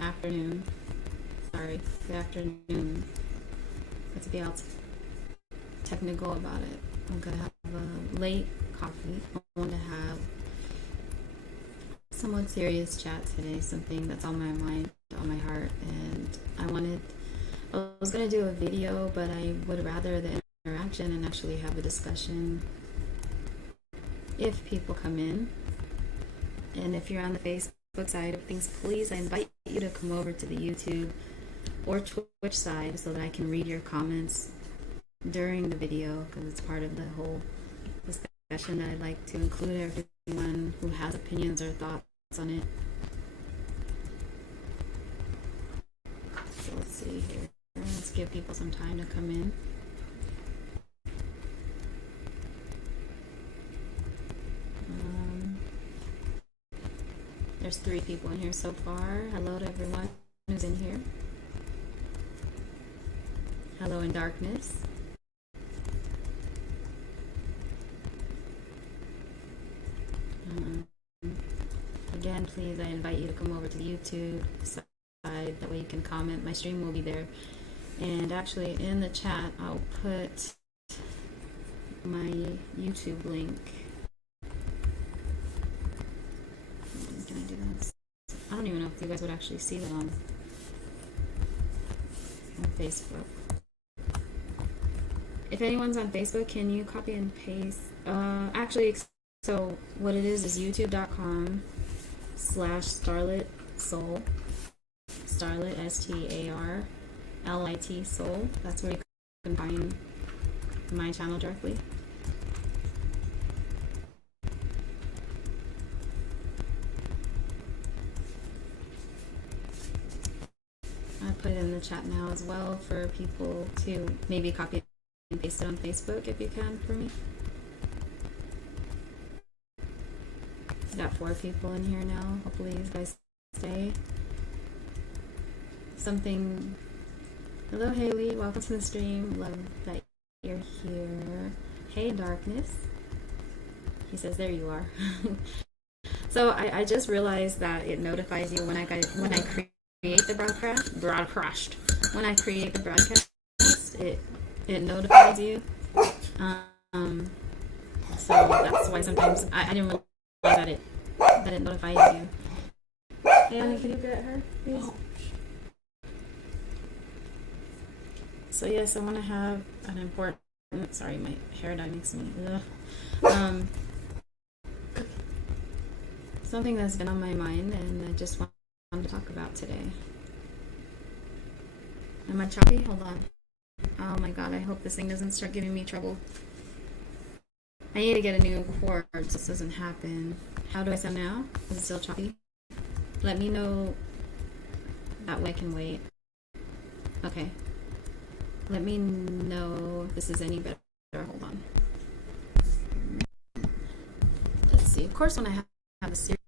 afternoon. Sorry, good afternoon. Let's be all technical about it. I'm gonna have a late coffee. I want to have somewhat serious chat today, something that's on my mind, on my heart, and I was gonna do a video, but I would rather the interaction and actually have a discussion if people come in. And if you're on the Facebook side of things, please, I invite you to come over to the YouTube or Twitch side so that I can read your comments during the video, because it's part of the whole discussion that I'd like to include everyone who has opinions or thoughts on it. So let's see here. Let's give people some time to come in. There's 3 people in here so far. Hello to everyone who's in here. Hello in darkness. Again, please, I invite you to come over to the YouTube side. That way you can comment. My stream will be there. And actually, in the chat, I'll put my YouTube link. Can I do that? I don't even know if you guys would actually see that on Facebook. If anyone's on Facebook, can you copy and paste? Actually, so what it is youtube.com/Starlit Soul. Starlit, STARLIT Soul. That's where you can find my channel directly. I put it in the chat now as well for people to maybe copy and paste it on Facebook if you can for me. Got 4 people in here now. Hopefully you guys stay. Something. Hello Haley, welcome to the stream. Love that you're here. Hey Darkness. He says there you are. So I just realized that it notifies you when I create the broadcast. When I create the broadcast, it notifies you. So that's why sometimes I didn't realize that it notifies you. Hey Annie, can you get her, please? So yes, I want to have an important. Sorry, my hair dye makes me. Something that's been on my mind, and I just wanted to talk about today. Am I choppy? Hold on. Oh my god, I hope this thing doesn't start giving me trouble. I need to get a new cord so this doesn't happen. How do I sound now? Is it still choppy? Let me know. That way I can wait. Okay. Let me know if this is any better. Hold on. Let's see. Of course, when I have a series.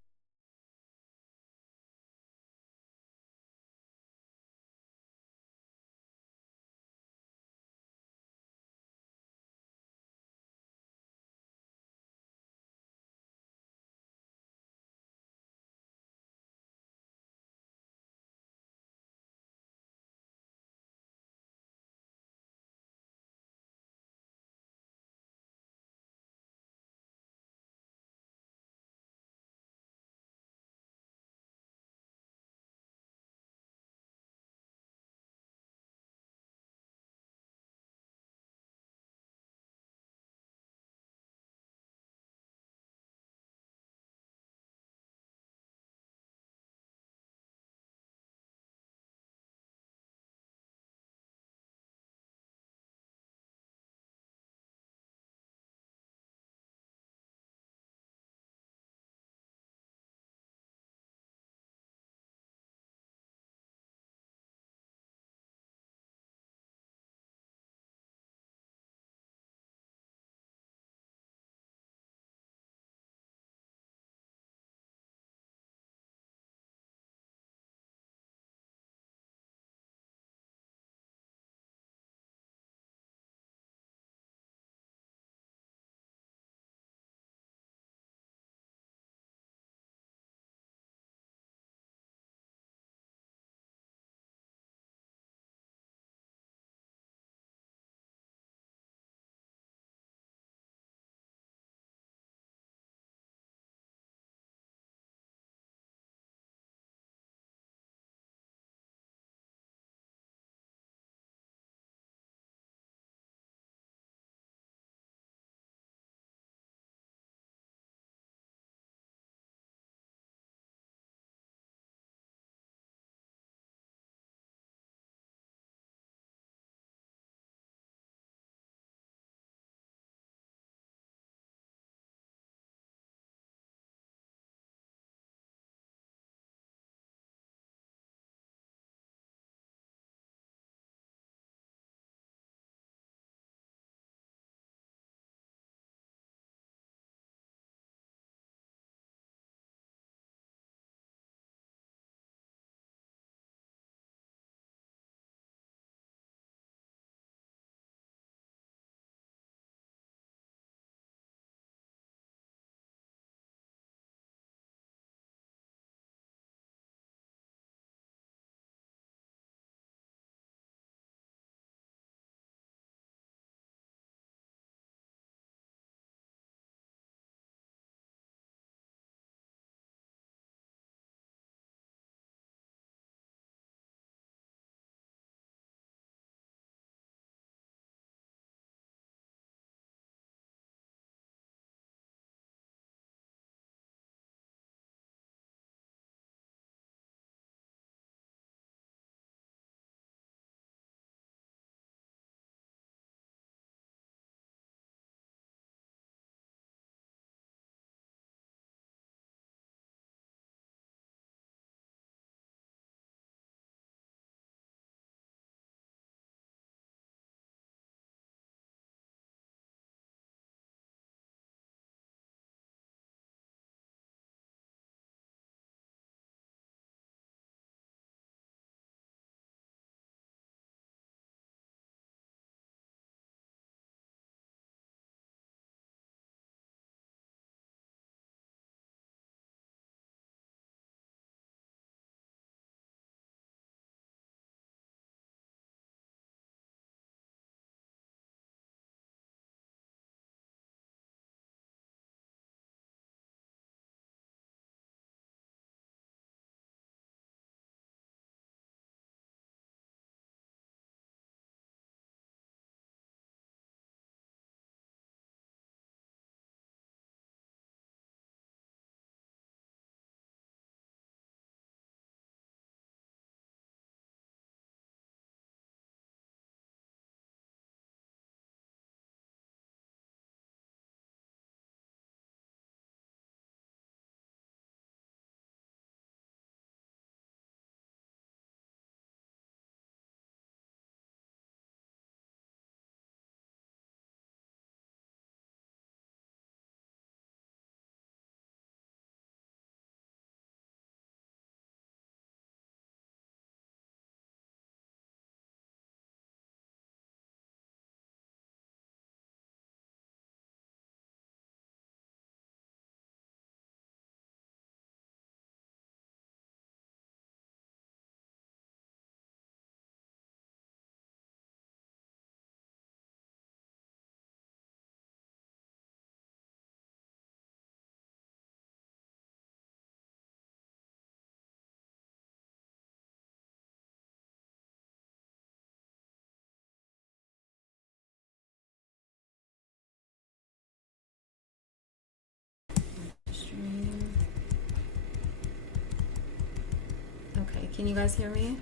Okay, can you guys hear me?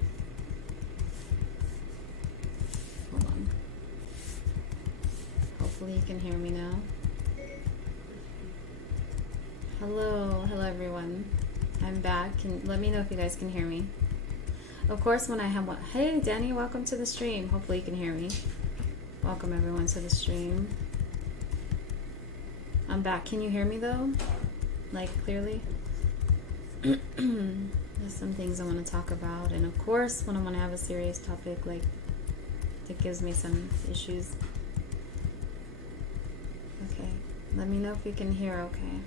Hold on. Hopefully you can hear me now. Hello everyone. I'm back. Let me know if you guys can hear me. Of course, when I have one. Hey, Danny, welcome to the stream. Hopefully you can hear me. Welcome everyone to the stream. I'm back. Can you hear me though? Like clearly? There's some things I want to talk about, and of course, when I want to have a serious topic, like that gives me some issues. Okay, let me know if you can hear. Okay.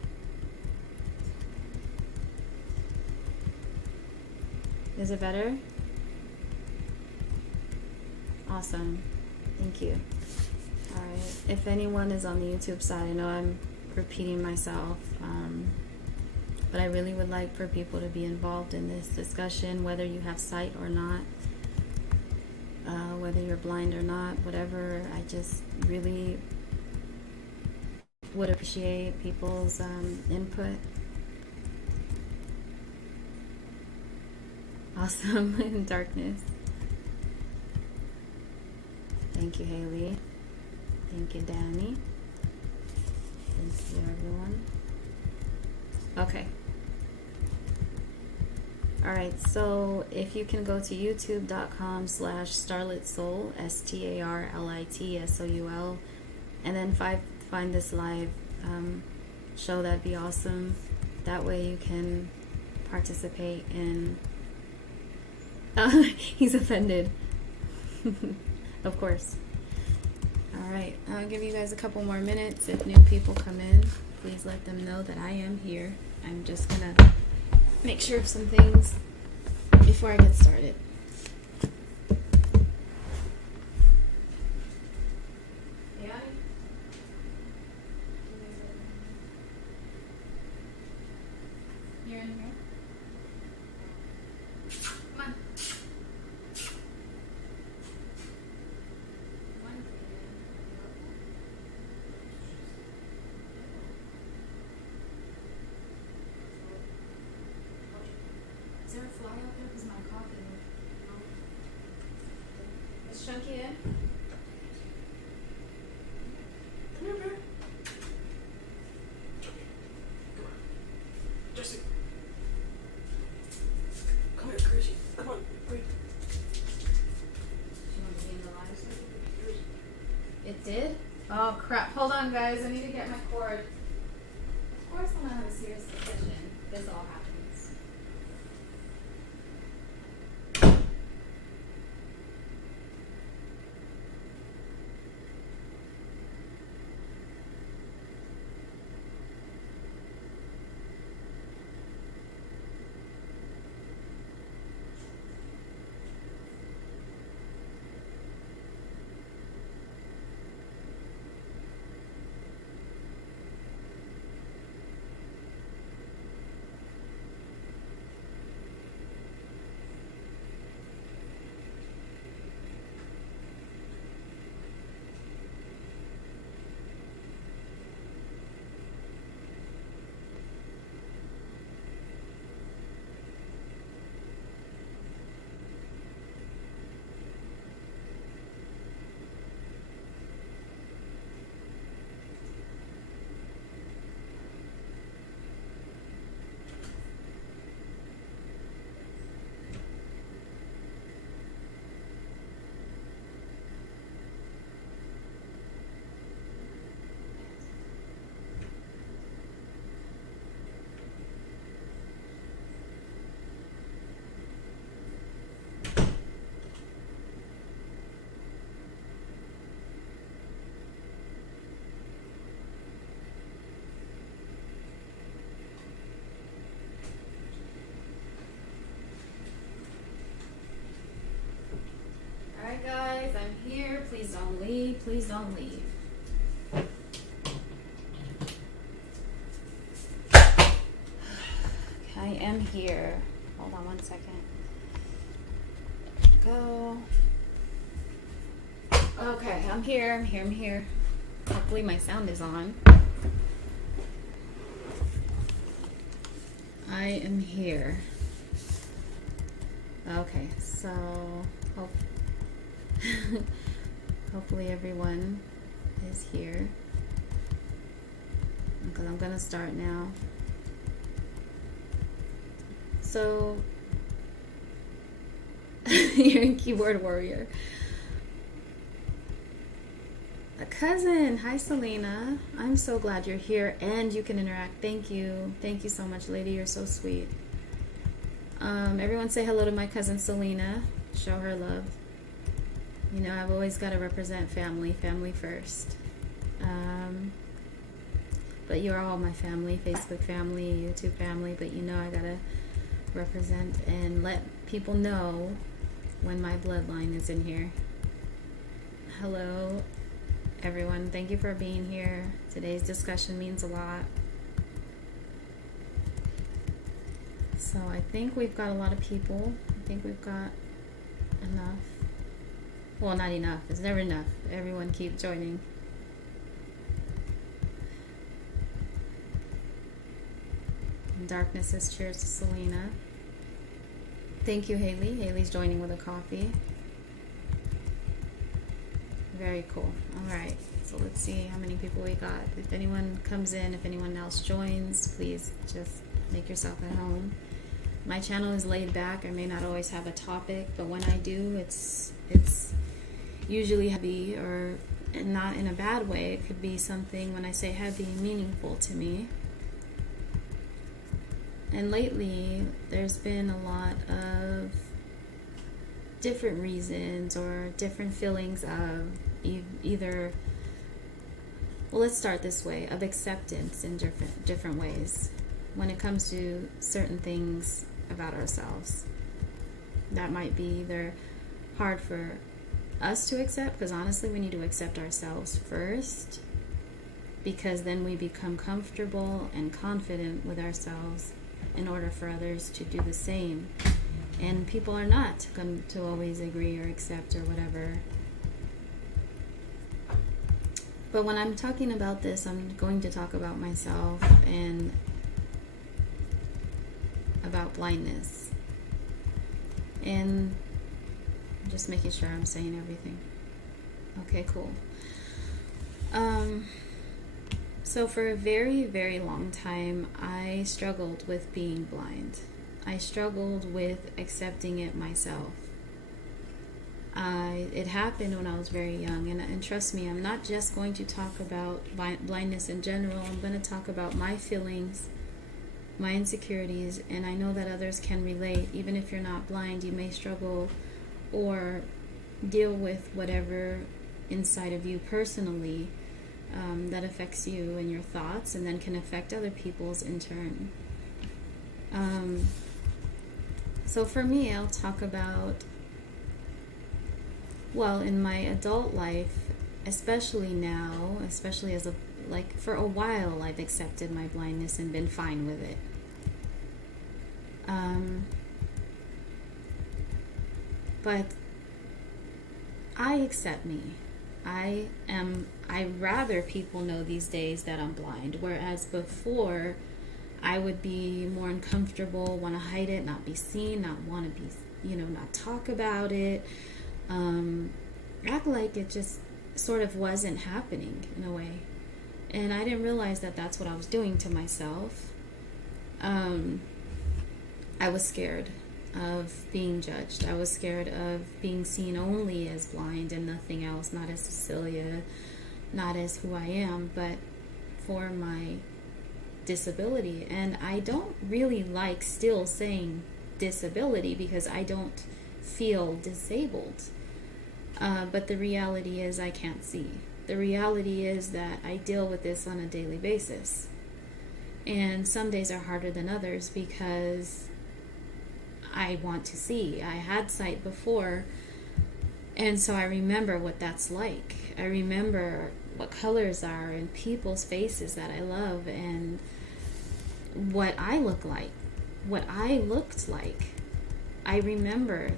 Is it better? Awesome. Thank you. Alright. If anyone is on the YouTube side, I know I'm repeating myself, but I really would like for people to be involved in this discussion, whether you have sight or not, whether you're blind or not, whatever. I just really would appreciate people's input. Awesome. In darkness. Thank you, Haley. Thank you, Danny. Thank you, everyone. Okay. Alright, so if you can go to youtube.com/starlitsoul, StarlitSoul, and then find this live show, that'd be awesome. That way you can participate in... he's offended. Of course. Alright, I'll give you guys a couple more minutes. If new people come in, please let them know that I am here. I'm just gonna make sure of some things before I get started. You're in here? Come on. Is there a fly out there? Because my coffee. Is Chunky in? Come here, bear. Come on. Jesse. Come here, Chrissy. Come on, quick. Do you want to be in the live stream? It did? Oh crap. Hold on, guys. I need to get my cord. Of course, when I have a serious discussion, this all happens. Alright guys, I'm here. Please don't leave. Please don't leave. I am here. Hold on one second. Go. Okay, I'm here. Hopefully my sound is on. I am here. So, hope hopefully everyone is here. Because I'm gonna start now. So, you're a keyboard warrior. A cousin, hi Selena. I'm so glad you're here and you can interact. Thank you so much, lady. You're so sweet. Everyone say hello to my cousin Selena. Show her love. You know, I've always got to represent family first. But you're all my family, Facebook family, YouTube family, but you know I gotta represent and let people know when my bloodline is in here. Hello, everyone. Thank you for being here. Today's discussion means a lot. So I think we've got a lot of people. I think we've got enough. Well, not enough. It's never enough. Everyone keep joining. Darkness says cheers to Selena. Thank you, Haley. Haley's joining with a coffee. Very cool. All right. So let's see how many people we got. If anyone comes in, if anyone else joins, please just make yourself at home. My channel is laid back. I may not always have a topic, but when I do, it's usually heavy, or not in a bad way. It could be something, when I say heavy, meaningful to me. And lately, there's been a lot of different reasons or different feelings of either, well, let's start this way, of acceptance in different ways when it comes to certain things about ourselves. That might be either hard for us to accept, because honestly, we need to accept ourselves first, because then we become comfortable and confident with ourselves in order for others to do the same. And people are not going to always agree or accept or whatever. But when I'm talking about this, I'm going to talk about myself and about blindness. And just making sure I'm saying everything. Okay, cool. So for a very, very long time, I struggled with being blind. I struggled with accepting it myself. It happened when I was very young, and trust me, I'm not just going to talk about blindness in general. I'm going to talk about my feelings, my insecurities, and I know that others can relate. Even if you're not blind, you may struggle or deal with whatever inside of you personally that affects you and your thoughts, and then can affect other people's in turn. So for me, I'll talk about, well, in my adult life, especially now, especially as for a while, I've accepted my blindness and been fine with it. But I accept me. I rather people know these days that I'm blind, whereas before I would be more uncomfortable, want to hide it, not be seen, not want to be, not talk about it, act like it just sort of wasn't happening in a way. And I didn't realize that that's what I was doing to myself. I was scared of being judged. I was scared of being seen only as blind and nothing else, not as Cecilia, not as who I am, but for my disability. And I don't really like still saying disability, because I don't feel disabled. But the reality is I can't see. The reality is that I deal with this on a daily basis. And some days are harder than others because I want to see. I had sight before, and so I remember what that's like. I remember what colors are and people's faces that I love, and what I look like, what I looked like. I remember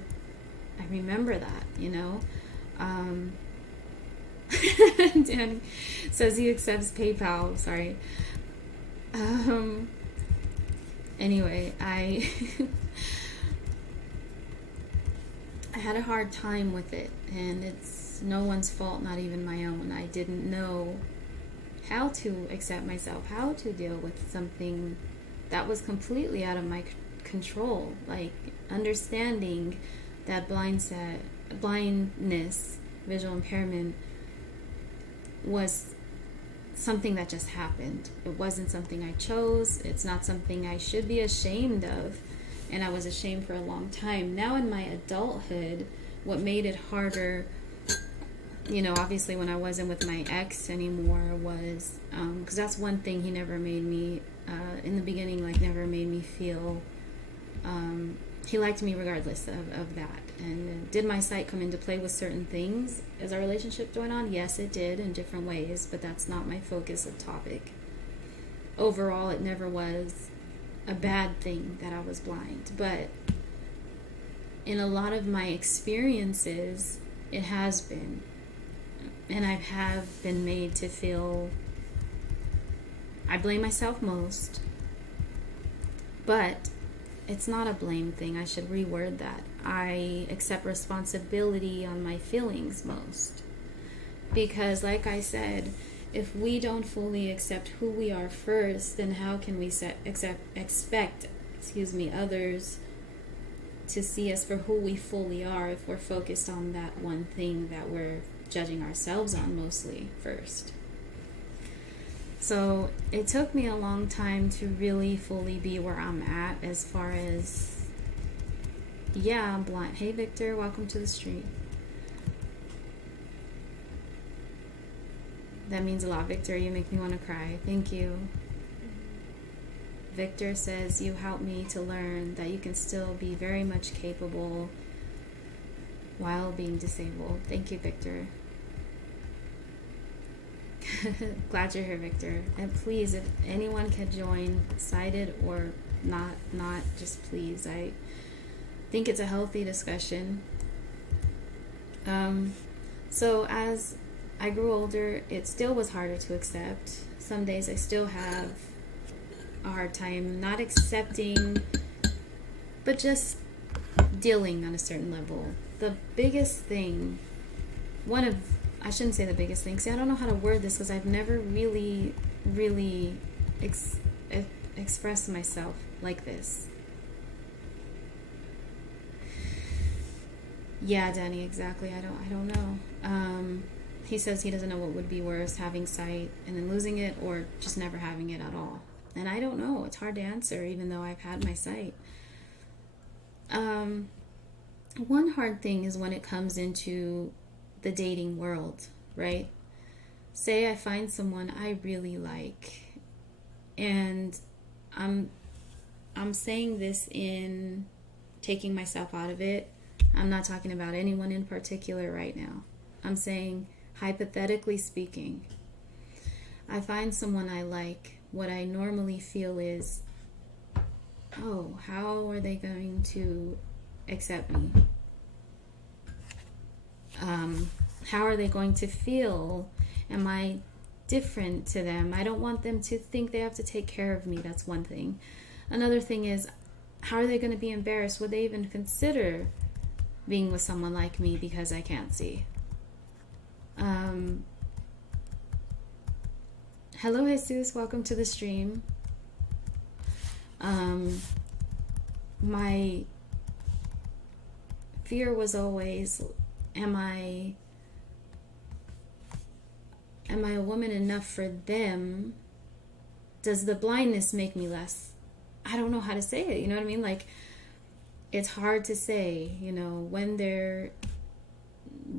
that, Dan says he accepts PayPal. Sorry. Anyway, I had a hard time with it, and it's no one's fault, not even my own. I didn't know how to accept myself, how to deal with something that was completely out of my control. Like understanding that blindness, visual impairment, was something that just happened. It wasn't something I chose. It's not something I should be ashamed of. And I was ashamed for a long time. Now in my adulthood, what made it harder, obviously when I wasn't with my ex anymore was, because that's one thing he never made me, in the beginning, like never made me feel, he liked me regardless of that. And did my sight come into play with certain things as our relationship going on? Yes, it did in different ways, but that's not my focus of topic. Overall, it never was a bad thing that I was blind, but in a lot of my experiences, it has been. And I have been made to feel, I blame myself most, but it's not a blame thing. I should reword that. I accept responsibility on my feelings most. Because like I said, if we don't fully accept who we are first, then how can we expect others to see us for who we fully are if we're focused on that one thing that we're judging ourselves on mostly first? So it took me a long time to really fully be where I'm at as far as, yeah, I'm blind. Hey Victor, welcome to the stream. That means a lot, Victor. You make me want to cry. Thank you. Victor says, you helped me to learn that you can still be very much capable while being disabled. Thank you, Victor. Glad you're here, Victor. And please, if anyone can join, sighted or not, just please. I think it's a healthy discussion. So as I grew older, it still was harder to accept. Some days I still have a hard time not accepting, but just dealing on a certain level. The biggest thing, I shouldn't say the biggest thing. See, I don't know how to word this because I've never really expressed myself like this. Yeah, Danny, exactly. I don't know. He says he doesn't know what would be worse, having sight and then losing it, or just never having it at all. And I don't know. It's hard to answer, even though I've had my sight. One hard thing is when it comes into the dating world, right? Say I find someone I really like, and I'm saying this in taking myself out of it. I'm not talking about anyone in particular right now. I'm saying, hypothetically speaking, I find someone I like. What I normally feel is, oh, how are they going to accept me? How are they going to feel? Am I different to them? I don't want them to think they have to take care of me. That's one thing. Another thing is, how are they going to be embarrassed? Would they even consider being with someone like me because I can't see? Hello, Jesus. Welcome to the stream. My fear was always, am I a woman enough for them? Does the blindness make me less? I don't know how to say it. You know what I mean? Like, it's hard to say, when they're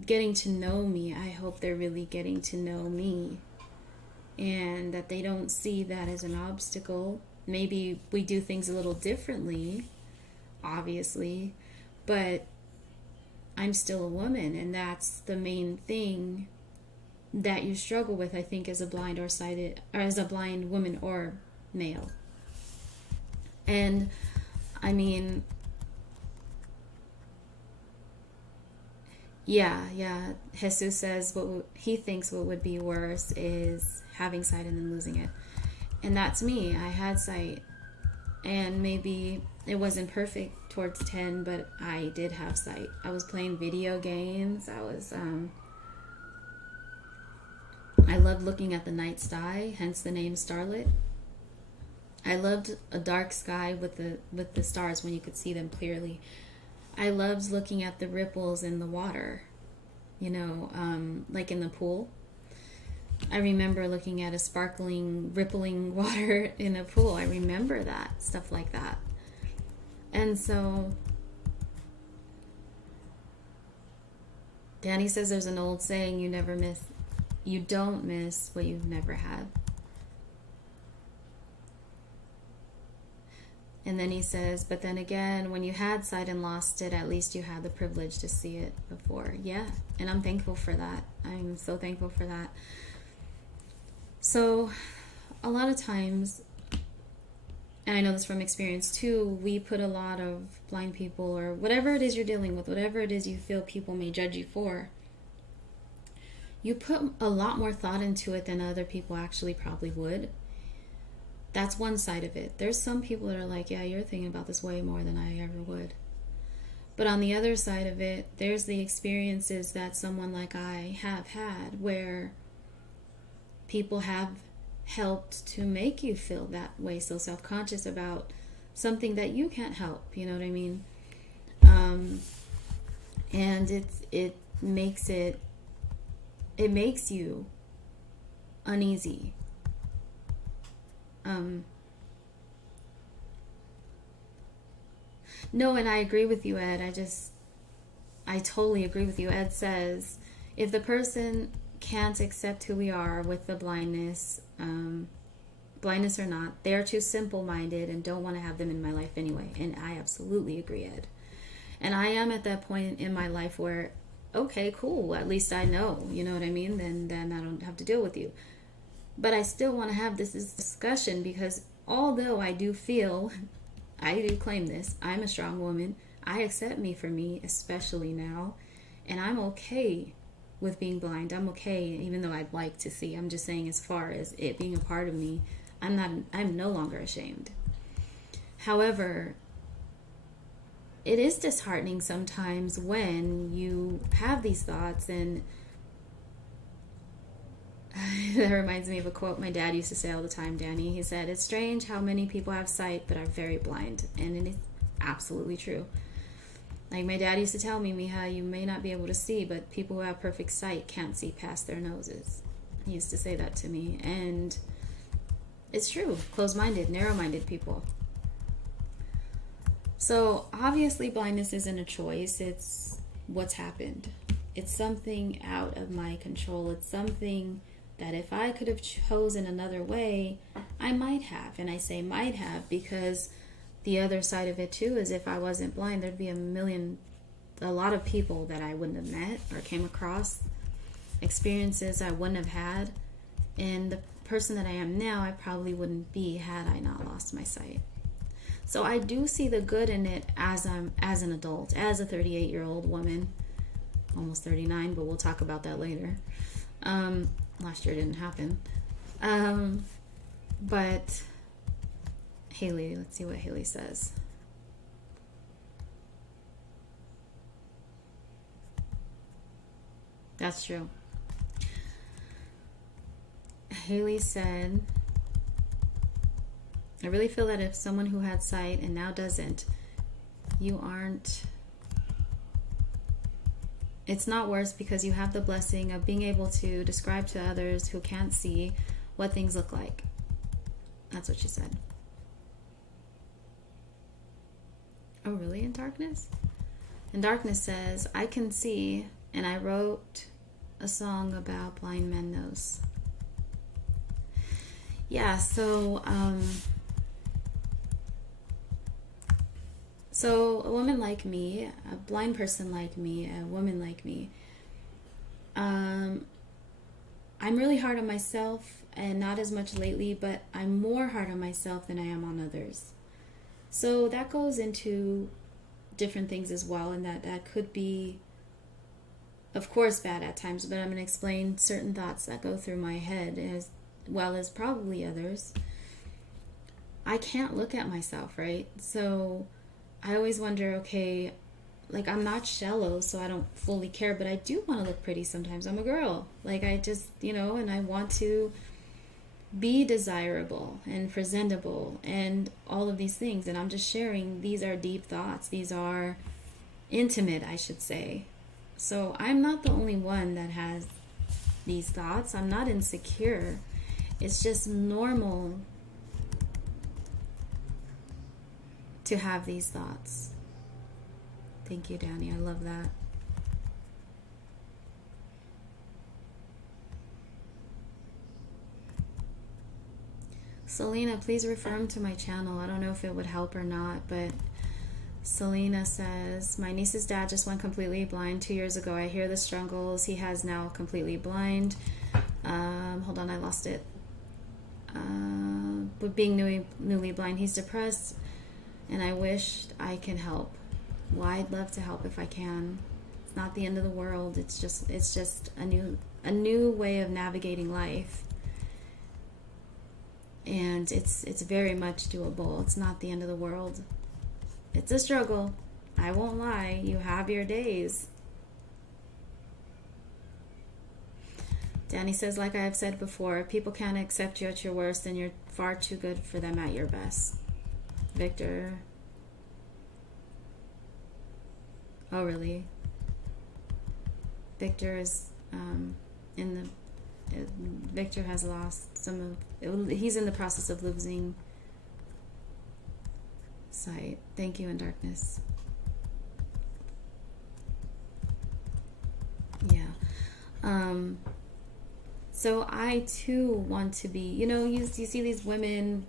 getting to know me, I hope they're really getting to know me, and that they don't see that as an obstacle. Maybe we do things a little differently, obviously, but I'm still a woman, and that's the main thing that you struggle with, I think, as a blind or sighted, or as a blind woman or male. And I mean, yeah, Jesus says he thinks what would be worse is having sight and then losing it. And that's me. I had sight, and maybe it wasn't perfect towards 10, but I did have sight. I was playing video games. I loved looking at the night sky, hence the name Starlit. I loved a dark sky with the stars when you could see them clearly. I loved looking at the ripples in the water, like in the pool. I remember looking at a sparkling, rippling water in a pool. I remember that, stuff like that. And so Danny says there's an old saying, you don't miss what you've never had. And then he says, but then again, when you had sight and lost it, at least you had the privilege to see it before. Yeah, and I'm thankful for that. I'm so thankful for that. So a lot of times, and I know this from experience too, we put a lot of blind people, or whatever it is you're dealing with, whatever it is you feel people may judge you for, you put a lot more thought into it than other people actually probably would. That's one side of it. There's some people that are like, yeah, you're thinking about this way more than I ever would. But on the other side of it, there's the experiences that someone like I have had where people have helped to make you feel that way, so self-conscious about something that you can't help, you know what I mean? And it makes you uneasy. No, and I agree with you, Ed. I totally agree with you. Ed says, if the person can't accept who we are with the blindness or not, they are too simple-minded and don't want to have them in my life anyway. And I absolutely agree, Ed. And I am at that point in my life where, okay, cool, at least I know, you know what I mean? Then I don't have to deal with you. But I still want to have this discussion, because although I do claim this, I'm a strong woman. I accept me for me, especially now. And I'm okay with being blind. I'm okay, even though I'd like to see. I'm just saying, as far as it being a part of me, I'm no longer ashamed. However, it is disheartening sometimes when you have these thoughts, and that reminds me of a quote my dad used to say all the time, Danny. He said, it's strange how many people have sight but are very blind. And it is absolutely true. Like my dad used to tell me, Miha, you may not be able to see, but people who have perfect sight can't see past their noses. He used to say that to me. And it's true. Closed-minded, narrow-minded people. So obviously blindness isn't a choice. It's what's happened. It's something out of my control. It's something that if I could have chosen another way, I might have. And I say might have because the other side of it too is, if I wasn't blind, there'd be a lot of people that I wouldn't have met or came across, experiences I wouldn't have had. And the person that I am now, I probably wouldn't be had I not lost my sight. So I do see the good in it as an adult, as a 38-year-old woman, almost 39, but we'll talk about that later. Last year didn't happen. But Haley, let's see what Haley says. That's true. Haley said, I really feel that if someone who had sight and now doesn't, it's not worse, because you have the blessing of being able to describe to others who can't see what things look like. That's what she said. Oh, really? In darkness? In darkness says, I can see, and I wrote a song about blind men nose. Yeah, so a woman like me, a blind person like me, a woman like me, I'm really hard on myself, and not as much lately, but I'm more hard on myself than I am on others. So that goes into different things as well, and that could be, of course, bad at times, but I'm going to explain certain thoughts that go through my head as well as probably others. I can't look at myself, right? So I always wonder, okay, like I'm not shallow, so I don't fully care, but I do want to look pretty sometimes. I'm a girl. Like I just, and I want to be desirable and presentable and all of these things. And I'm just sharing, these are deep thoughts. These are intimate, I should say. So I'm not the only one that has these thoughts. I'm not insecure. It's just normal to have these thoughts. Thank you, Danny. I love that. Selena, please refer to my channel. I don't know if it would help or not, but Selena says, my niece's dad just went completely blind 2 years ago. I hear the struggles he has now completely blind. Hold on, I lost it. But being newly blind, he's depressed, and I wish I can help. Well, I'd love to help if I can. It's not the end of the world. It's just a new way of navigating life. And it's very much doable. It's not the end of the world. It's a struggle. I won't lie. You have your days. Danny says, like I have said before, people can't accept you at your worst, and you're far too good for them at your best. Victor. Oh, really? Victor is Victor has lost he's in the process of losing sight. Thank you, in darkness. Yeah. So I too want to be, you see these women,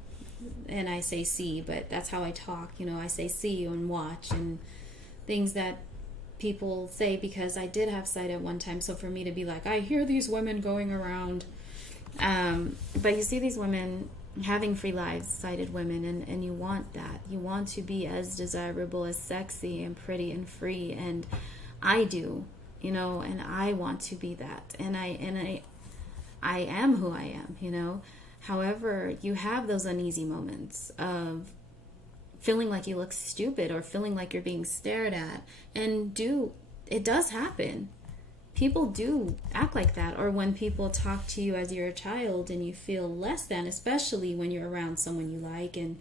and I say see, but that's how I talk, I say see and watch and things that people say, because I did have sight at one time. So for me to be like, I hear these women going around, but you see these women having free lives, sighted women, and you want that. You want to be as desirable, as sexy and pretty and free, and I do, and I want to be that, and I am who I am, However, you have those uneasy moments of feeling like you look stupid or feeling like you're being stared at, and it does happen. People do act like that, or when people talk to you as you're a child and you feel less than, especially when you're around someone you like. And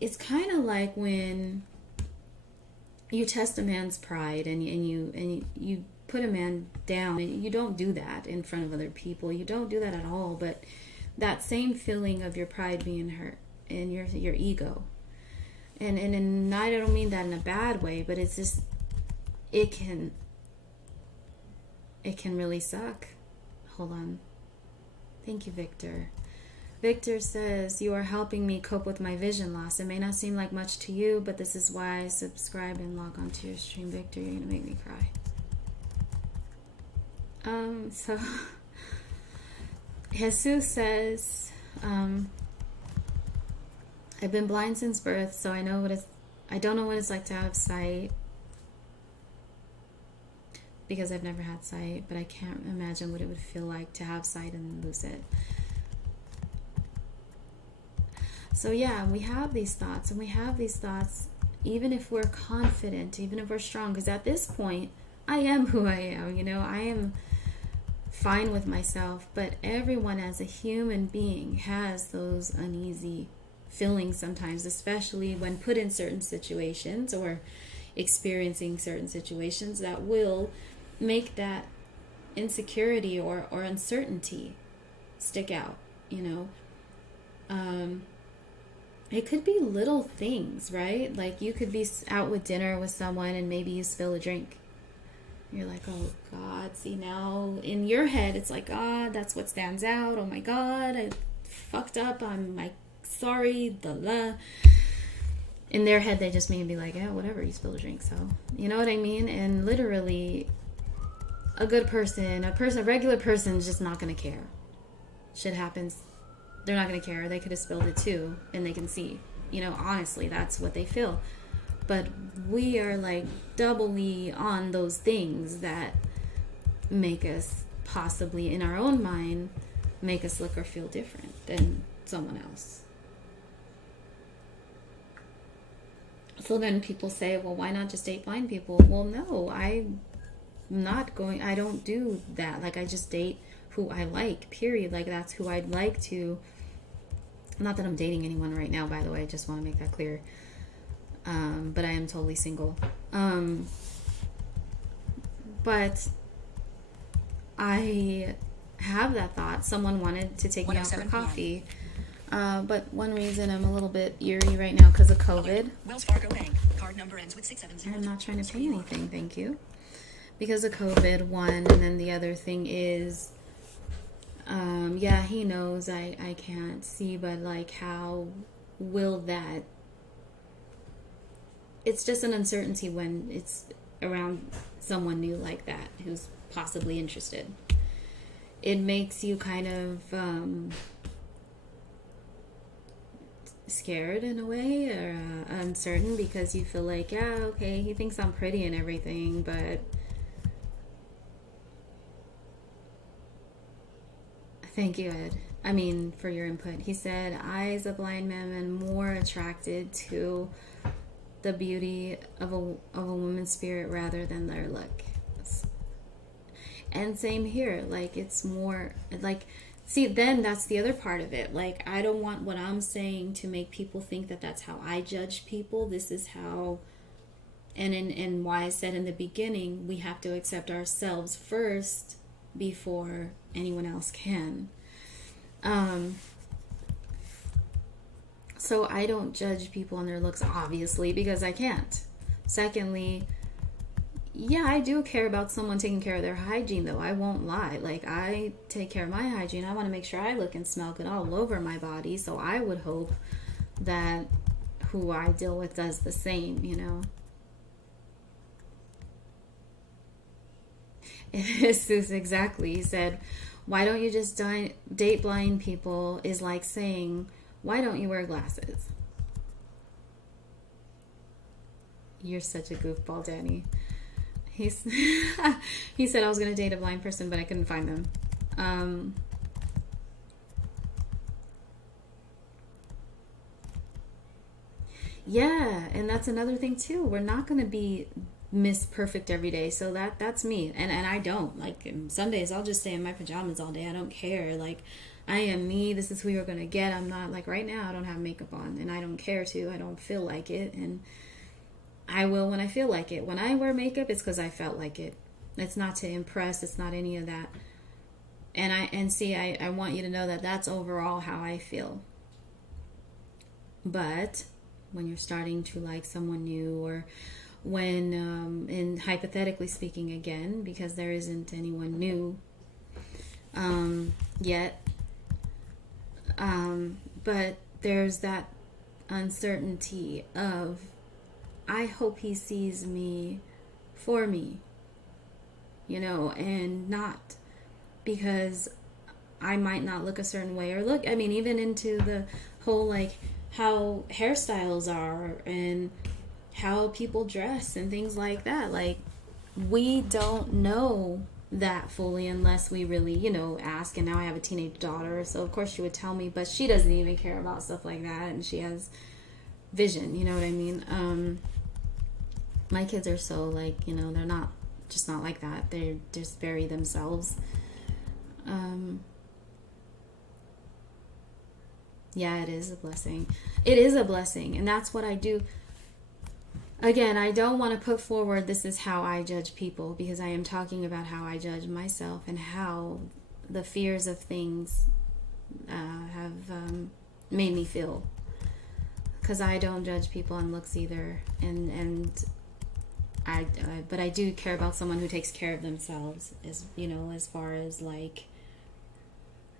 it's kind of like when you test a man's pride and you put a man down. You don't do that in front of other people. You don't do that at all. But that same feeling of your pride being hurt and your ego, and I don't mean that in a bad way, but it's just, it can really suck. Hold on. Thank you, Victor. Victor says, you are helping me cope with my vision loss. It may not seem like much to you, but this is why I subscribe and log on to your stream. Victor, you're gonna make me cry. So Jesus says, I've been blind since birth, so I don't know what it's like to have sight, because I've never had sight, but I can't imagine what it would feel like to have sight and lose it. So yeah, we have these thoughts, and we have these thoughts even if we're confident, even if we're strong, because at this point, I am who I am, I am fine with myself, but everyone as a human being has those uneasy feelings sometimes, especially when put in certain situations or experiencing certain situations that will make that insecurity or uncertainty stick out, It could be little things, right? Like you could be out with dinner with someone and maybe you spill a drink. You're like, oh God, see, now in your head it's like, that's what stands out. Oh my God, I fucked up, I'm like sorry, in their head they just may be like, yeah, whatever, you spilled a drink, so you know what I mean? And literally a regular person is just not gonna care. Shit happens, they're not gonna care. They could have spilled it too, and they can see, honestly, that's what they feel. But we are like doubly on those things that make us possibly, in our own mind, make us look or feel different than someone else. So then people say, well, why not just date blind people? Well, no, I'm not going, I don't do that. Like, I just date who I like, period. Like, that's who I'd like to. Not that I'm dating anyone right now, by the way. I just want to make that clear. But I am totally single. But I have that thought. Someone wanted to take me out for coffee. But one reason I'm a little bit eerie right now because of COVID. Wells Fargo Bank. Card number ends with 670. I'm not trying to pay anything, thank you. Because of COVID, one, and then the other thing is, yeah, he knows I can't see, but like, how will that? It's just an uncertainty when it's around someone new like that who's possibly interested. It makes you kind of scared in a way, or uncertain, because you feel like, yeah, okay, he thinks I'm pretty and everything, but thank you, Ed. I mean, for your input. He said, I, as a blind man, am more attracted to the beauty of a woman's spirit rather than their look. And same here. Like, it's more like, see, then that's the other part of it. Like, I don't want what I'm saying to make people think that that's how I judge people. This is how, and why I said in the beginning, we have to accept ourselves first before anyone else can. So I don't judge people on their looks, obviously, because I can't. Secondly, yeah, I do care about someone taking care of their hygiene, though. I won't lie. Like, I take care of my hygiene. I want to make sure I look and smell good all over my body. So I would hope that who I deal with does the same, you know. This is exactly, he said, why don't you just date blind people is like saying, why don't you wear glasses? You're such a goofball, Danny. He said I was going to date a blind person, but I couldn't find them. Yeah, and that's another thing too. We're not going to be Miss Perfect every day. So that's me. And I don't. Like, some days I'll just stay in my pajamas all day. I don't care. Like, I am me. This is who you're going to get. I'm not, like, right now I don't have makeup on, and I don't care to. I don't feel like it, and I will when I feel like it. When I wear makeup, it's because I felt like it. It's not to impress. It's not any of that. And I want you to know that that's overall how I feel. But when you're starting to like someone new, or when, and hypothetically speaking again, because there isn't anyone new yet, but there's that uncertainty of, I hope he sees me for me, you know, and not because I might not look a certain way, or look, I mean, even into the whole, like, how hairstyles are and how people dress and things like that. Like, we don't know that fully unless we really, you know, ask. And now I have a teenage daughter, so of course she would tell me, but she doesn't even care about stuff like that, and she has vision, you know what I mean? My kids are so, like, you know, they're not just not like that. They're just very themselves. Yeah, it is a blessing. It is a blessing, and that's what I do. Again, I don't want to put forward this is how I judge people, because I am talking about how I judge myself and how the fears of things have made me feel. Because I don't judge people on looks either, but I do care about someone who takes care of themselves, as you know, as far as like,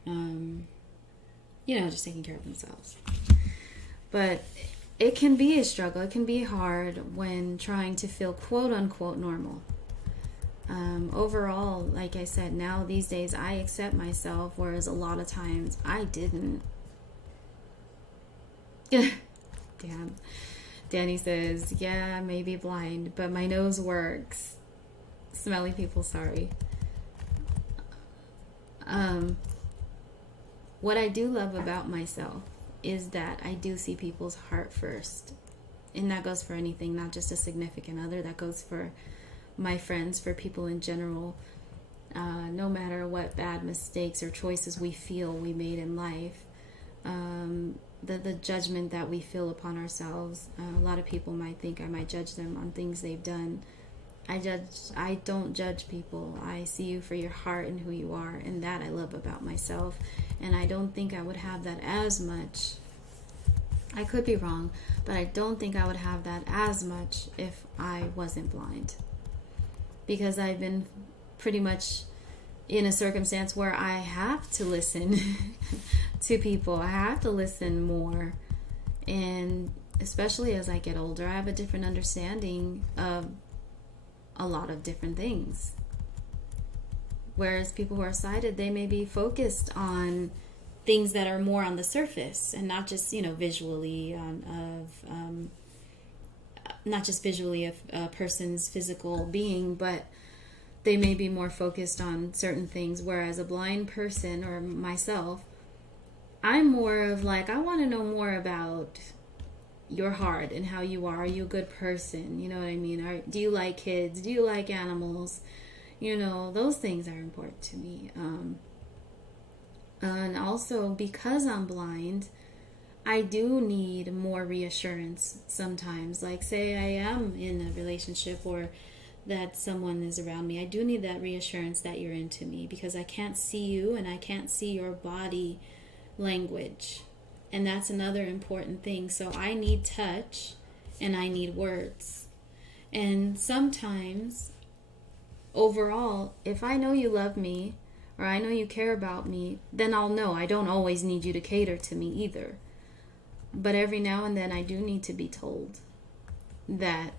you know, just taking care of themselves. But it can be a struggle. It can be hard when trying to feel quote unquote normal. Overall, like I said, now these days I accept myself, whereas a lot of times I didn't. Damn. Danny says, yeah, maybe blind, but my nose works. Smelly people, sorry. What I do love about myself is that I do see people's heart first. And that goes for anything, not just a significant other. That goes for my friends, for people in general. No matter what bad mistakes or choices we feel we made in life, the judgment that we feel upon ourselves. A lot of people might think I might judge them on things they've done. I don't judge people. I see you for your heart and who you are, and that I love about myself. And I don't think I would have that as much. I could be wrong, but I don't think I would have that as much if I wasn't blind. Because I've been pretty much in a circumstance where I have to listen to people. I have to listen more. And especially as I get older, I have a different understanding of a lot of different things. Whereas people who are sighted, they may be focused on things that are more on the surface and not just, visually not just visually of a person's physical being, but they may be more focused on certain things. Whereas a blind person or myself, I'm more of like, I want to know more about your heart and how you are. Are you a good person? You know what I mean? Do you like kids? Do you like animals? Those things are important to me. And also, because I'm blind, I do need more reassurance sometimes. Like, say I am in a relationship or that someone is around me, I do need that reassurance that you're into me, because I can't see you and I can't see your body language. And that's another important thing. So I need touch and I need words. And sometimes, overall, if I know you love me or I know you care about me, then I'll know. I don't always need you to cater to me either. But every now and then I do need to be told that,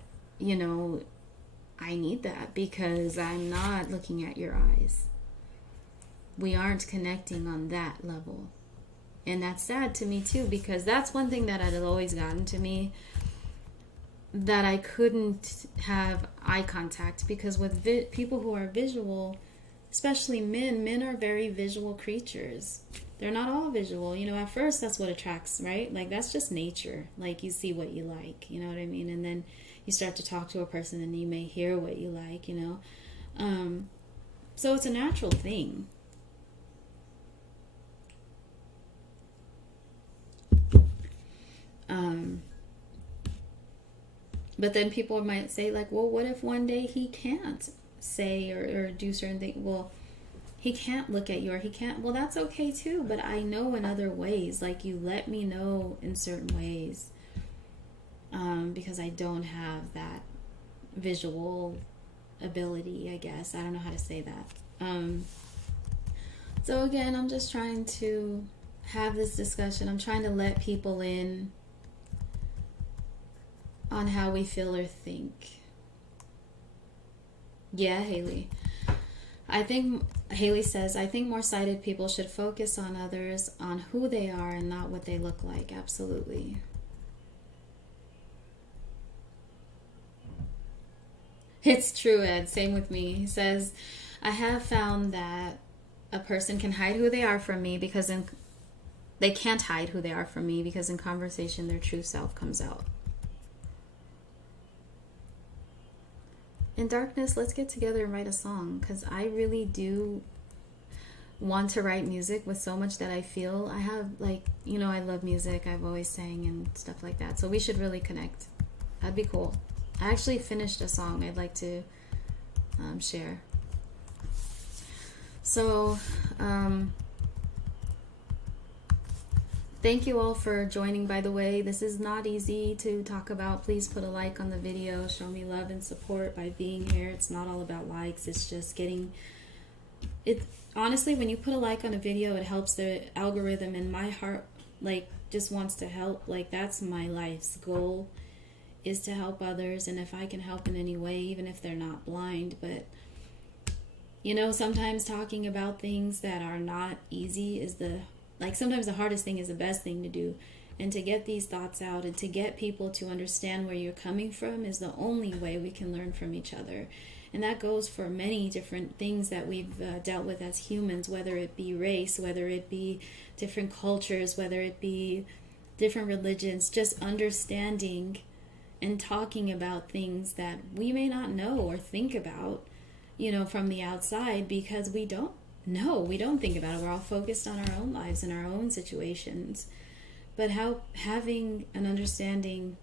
I need that, because I'm not looking at your eyes. We aren't connecting on that level. And that's sad to me too, because that's one thing that had always gotten to me, that I couldn't have eye contact. Because with people who are visual, especially men are very visual creatures. They're not all visual. At first that's what attracts, right? Like, that's just nature. Like, you see what you like, you know what I mean? And then you start to talk to a person and you may hear what you like, So it's a natural thing. But then people might say, like, well, what if one day he can't say or do certain things? Well, he can't look at you, or he can't. Well, that's okay too. But I know in other ways. Like, you let me know in certain ways, because I don't have that visual ability, I guess. I don't know how to say that. So again, I'm just trying to have this discussion. I'm trying to let people in on how we feel or think. Yeah, Haley. Haley says, I think more sighted people should focus on others, on who they are and not what they look like. Absolutely. It's true, Ed. Same with me. He says, I have found that a person can hide who they are from me because they can't hide who they are from me, because in conversation their true self comes out. In darkness, let's get together and write a song, because I really do want to write music with so much that I feel. I have, I love music. I've always sang and stuff like that. So we should really connect. That'd be cool. I actually finished a song I'd like to share. So, thank you all for joining, by the way. This is not easy to talk about. Please put a like on the video. Show me love and support by being here. It's not all about likes. It's just getting... Honestly, when you put a like on a video, it helps the algorithm, and my heart, just wants to help. That's my life's goal, is to help others. And if I can help in any way, even if they're not blind. But, sometimes talking about things that are not easy is sometimes the hardest thing is the best thing to do. And to get these thoughts out and to get people to understand where you're coming from is the only way we can learn from each other. And that goes for many different things that we've dealt with as humans, whether it be race, whether it be different cultures, whether it be different religions. Just understanding and talking about things that we may not know or think about, you know, from the outside, because we don't know. We don't think about it. We're all focused on our own lives and our own situations. But how having an understanding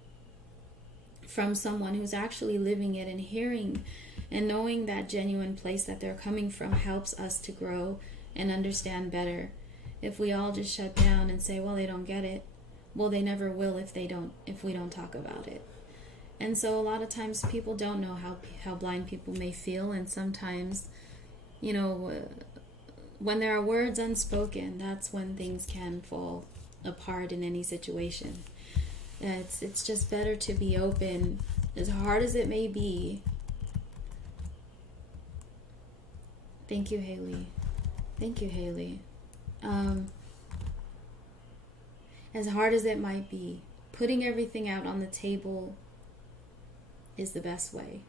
from someone who's actually living it and hearing and knowing that genuine place that they're coming from helps us to grow and understand better. If we all just shut down and say, well, they don't get it, well, they never will if we don't talk about it. And so a lot of times people don't know how blind people may feel, and sometimes, you know, when there are words unspoken, that's when things can fall apart in any situation. It's just better to be open, as hard as it may be. Thank you, Haley. Thank you, Haley. As hard as it might be, putting everything out on the table is the best way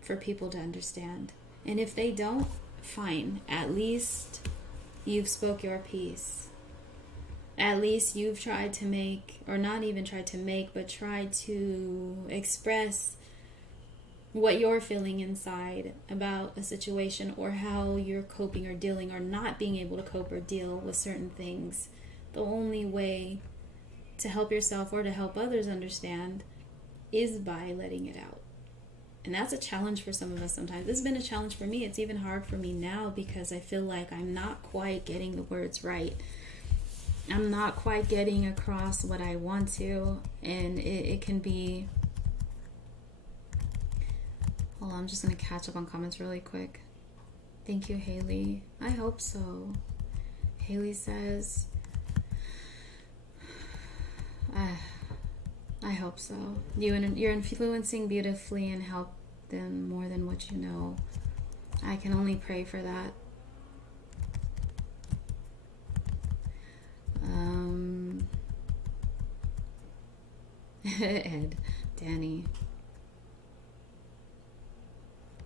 for people to understand. And if they don't, fine. At least you've spoke your piece. At least you've tried to make, or not even tried to make, but tried to express what you're feeling inside about a situation, or how you're coping or dealing or not being able to cope or deal with certain things. The only way to help yourself or to help others understand is by letting it out. And that's a challenge for some of us sometimes. This has been a challenge for me. It's even hard for me now because I feel like I'm not quite getting the words right. I'm not quite getting across what I want to, and it can be... Hold on, I'm just going to catch up on comments really quick. Thank you, Haley. I hope so. Haley says... I hope so. You're influencing beautifully and help them more than what you know. I can only pray for that. Ed, Danny.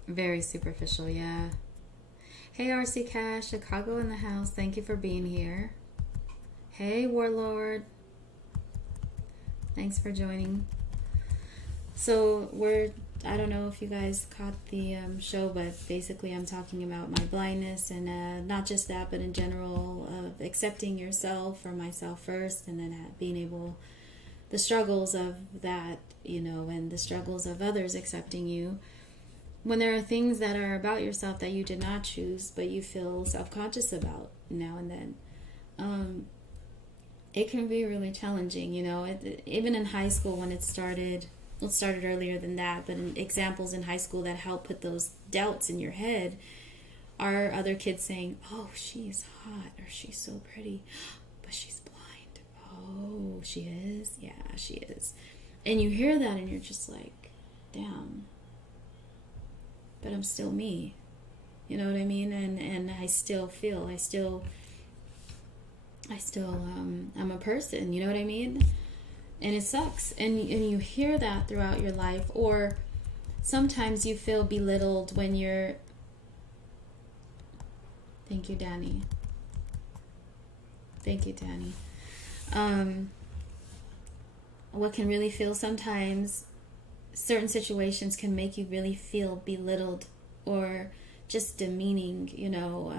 Very superficial, yeah. Hey, RC Cash, Chicago in the house. Thank you for being here. Hey, Warlord. Thanks for joining. So I don't know if you guys caught the show, but basically I'm talking about my blindness, and not just that, but in general, of accepting yourself or myself first, and then being able, the struggles of that, you know, and the struggles of others accepting you. When there are things that are about yourself that you did not choose, but you feel self-conscious about now and then, it can be really challenging, you know. Even in high school when it started earlier than that, but examples in high school that help put those doubts in your head are other kids saying, oh, she's hot, or she's so pretty, but she's blind. Oh, she is? Yeah, she is. And you hear that and you're just like, damn. But I'm still me. You know what I mean? And I still feel, I'm a person, you know what I mean? And it sucks. And you hear that throughout your life, or sometimes you feel belittled when you're... Thank you, Danny. Thank you, Danny. What can really feel sometimes, certain situations can make you really feel belittled or just demeaning, you know.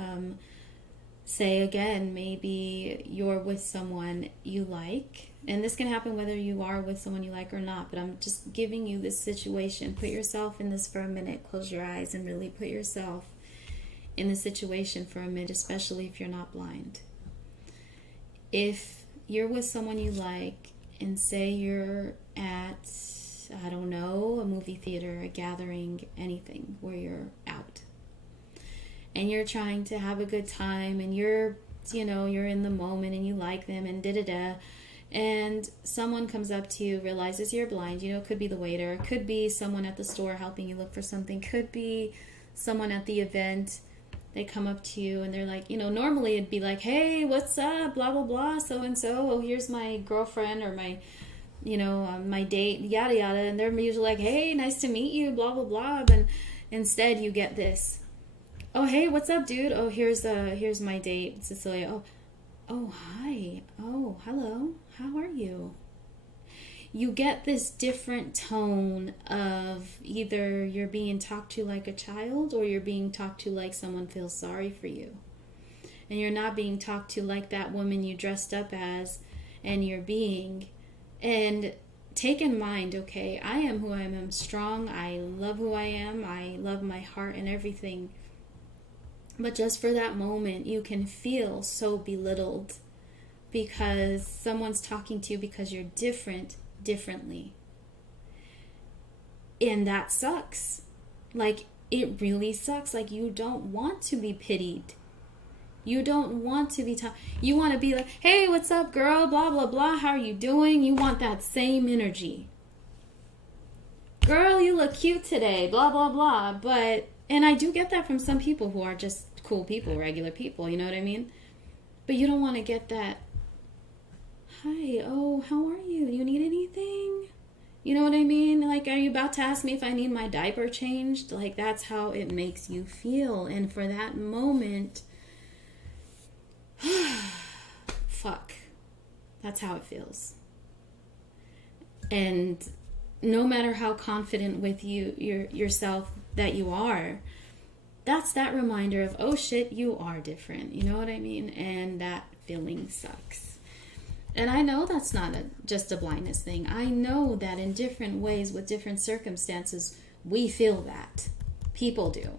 Say again, maybe you're with someone you like, and this can happen whether you are with someone you like or not, but I'm just giving you this situation. Put yourself in this for a minute. Close your eyes and really put yourself in the situation for a minute, especially if you're not blind. If you're with someone you like, and say you're at, I don't know, a movie theater, a gathering, anything where you're out, and you're trying to have a good time, and you're in the moment, and you like them, and da-da-da, and someone comes up to you, realizes you're blind, you know, it could be the waiter, it could be someone at the store helping you look for something, could be someone at the event. They come up to you and they're like, you know, normally it'd be like, hey, what's up, blah, blah, blah, so-and-so, oh, here's my girlfriend, or my, you know, my date, yada, yada, and they're usually like, hey, nice to meet you, blah, blah, blah, and instead you get this, oh, hey, what's up, dude, oh, here's my date, Cecilia, oh, hi, oh, hello, how are you? you get this different tone of either you're being talked to like a child or you're being talked to like someone feels sorry for you. And you're not being talked to like that woman you dressed up as and you're being. And take in mind, okay, I am who I am. I'm strong. I love who I am. I love my heart and everything. But just for that moment, you can feel so belittled because someone's talking to you because you're differently. And that sucks. Like, it really sucks. Like, you don't want to be pitied. You don't want to be you want to be like, hey, what's up, girl? Blah, blah, blah. How are you doing? You want that same energy. Girl, you look cute today. Blah, blah, blah. But, and I do get that from some people who are just cool people, regular people. You know what I mean? But you don't want to get that, hi, oh, how are you? Do you need anything? You know what I mean? Like, are you about to ask me if I need my diaper changed? Like, that's how it makes you feel. And for that moment, fuck, that's how it feels. And no matter how confident with yourself that you are, that's that reminder of, oh shit, you are different. You know what I mean? And that feeling sucks. And I know that's not just a blindness thing. I know that in different ways with different circumstances we feel that. People do.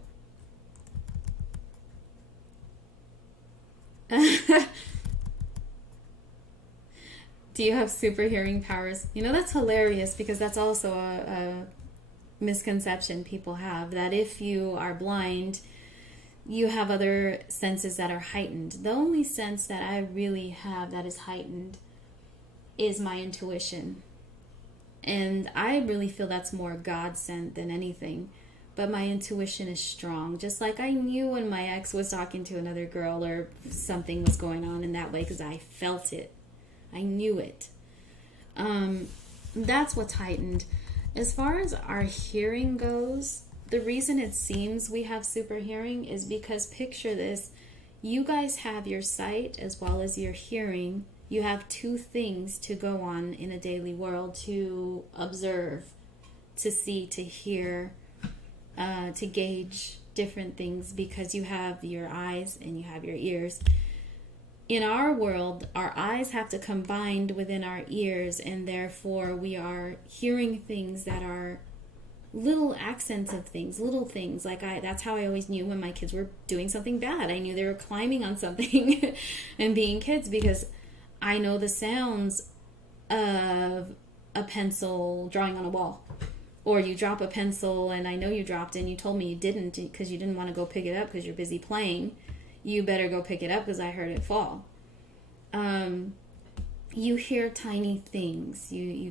Do you have super hearing powers? You know, that's hilarious because that's also a misconception people have, that if you are blind, you have other senses that are heightened. The only sense that I really have that is heightened is my intuition. And I really feel that's more God sent than anything. But my intuition is strong. Just like I knew when my ex was talking to another girl or something was going on in that way because I felt it. I knew it. That's what's heightened. As far as our hearing goes, the reason it seems we have super hearing is because, picture this, you guys have your sight as well as your hearing. You have two things to go on in a daily world: to observe, to see, to hear, to gauge different things, because you have your eyes and you have your ears. In our world, our eyes have to combine within our ears, and therefore we are hearing things that are little accents of things, little things. Like that's how I always knew when my kids were doing something bad. I knew they were climbing on something and being kids, because I know the sounds of a pencil drawing on a wall. Or you drop a pencil and I know you dropped it and you told me you didn't because you didn't want to go pick it up because you're busy playing. You better go pick it up because I heard it fall. You hear tiny things. You